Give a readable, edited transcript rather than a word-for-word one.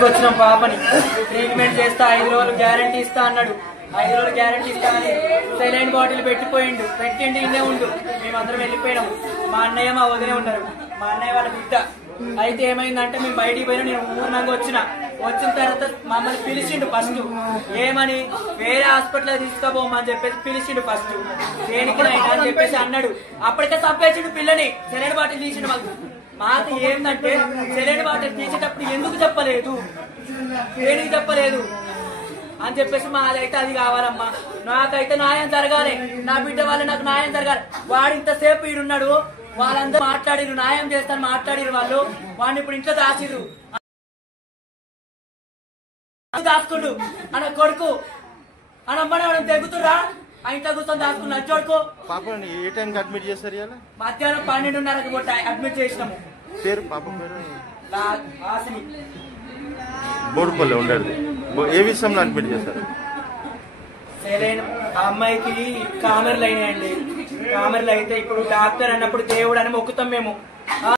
తీసుకొచ్చినాం పాపని. ట్రీట్మెంట్ చేస్తా 5 రోజులు గ్యారంటీ ఇస్తా అన్నాడు. 5 రోజులు గ్యారంటీ ఇస్తా అని సెలైన్ బాటిల్ పెట్టిండి ఇన్నే ఉండు. మేమందరం వెళ్ళిపోయినాం. మా అన్నయ్య మా వదిలే ఉన్నారు. మా అన్నయ్య వాళ్ళ బిడ్డ. అయితే ఏమైందంటే మేము బయటికి పోయినా, నేను ఊరినంగా వచ్చిన తర్వాత మమ్మల్ని పిలిచిండు ఫస్ట్. ఏమని వేరే హాస్పిటల్ తీసుకోబోమని చెప్పేసి పిలిచిండు ఫస్ట్. దేనికి అని చెప్పేసి అన్నాడు. అప్పటికే చంపేసిండు పిల్లని. సెలైన్ బాటిల్ తీసిండు. మాకు ఏంటంటే సెలైన్ బాటిల్ తీసేటప్పుడు ఎందుకు చెప్పలేదు, దేనికి చెప్పలేదు అని చెప్పేసి మాదైతే అది కావాలమ్మా. నాకైతే న్యాయం జరగాలి. నా బిడ్డ వాళ్ళు నాకు న్యాయం జరగాలి. వాడు ఇంతసేపు ఈడున్నాడు. వాళ్ళందరూ మాట్లాడిరు, న్యాయం చేస్తాను మాట్లాడిరు. వాడిని ఇప్పుడు ఇంట్లో దాచిరు. దాచుకుండు అన్న కొడుకు అనమ్మని వాడు తెగుతురా ఇంట్లో కూర్చొని దాచుకున్నా చోడుకో. పాపని ఏ టైం అడ్మిట్ చేస్తారు? మధ్యాహ్నం 12:30కి అడ్మిట్ చేసినాము. పేరు పాప పేరు ఆసిని. బోడుపల్లి ఉండేది. ఏ విషయంలో అడ్మిట్ చేస్తారు? అమ్మాయికి కామెర్లు అయినాయండి. కామెర్లు అయితే ఇప్పుడు డాక్టర్ అన్నప్పుడు దేవుడు అని మొక్కుతాం మేము.